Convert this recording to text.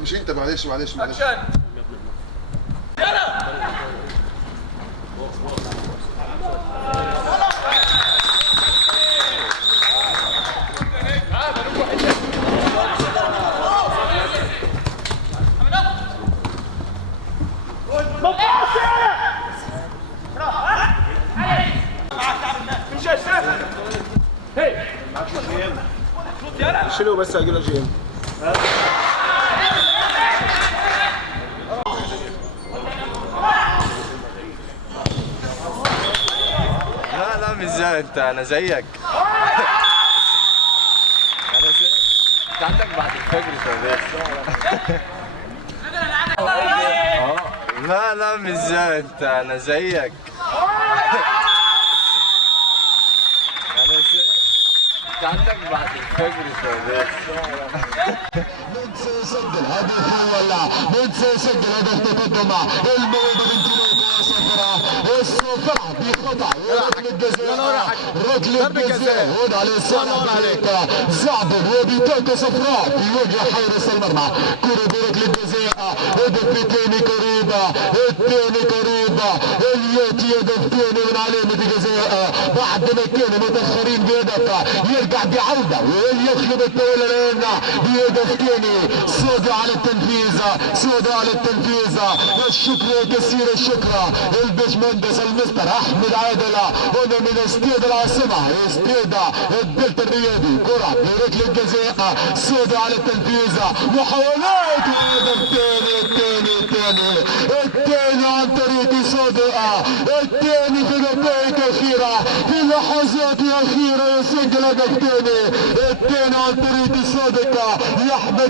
مش انت، معلش معلش معلش. شنو بس اقول لك شيء. لا مش زي انت، انا زيك. انا زيك. انت عندك بعد الفجر شباب. لا مش زي انت، انا زيك. انا زيك. انت عندك بعد الفجر شباب. سجل هدف ولا سجل هدف تقدم الموضوع بنتينو صفراء الصفراء بخطا ركله جزاء ركله جزاء هنا لسان زعبر وبطاقه صفراء في وجه حارس المرمى كره بركله جزاء هدف الثاني قريبه اليوتي هدف ثاني من علامه جزاء بعد ما كانوا متاخرين بهدف يرجع بعوده ويطلب التولى الان بهدف ثاني. سودة على التنفيذ الشكر كثير الشكر البشمهندس المستر احمد عادله هنا من استاد العاصمه استاد الدلتا الرياضي كره بركله جزاء سودة على التنفيذ محاولات هدف الثاني عن طريق سودة الثاني في دقائق اخيره في لحظات اخيره يسجل هدف الثاني عن طريق سودة يحمد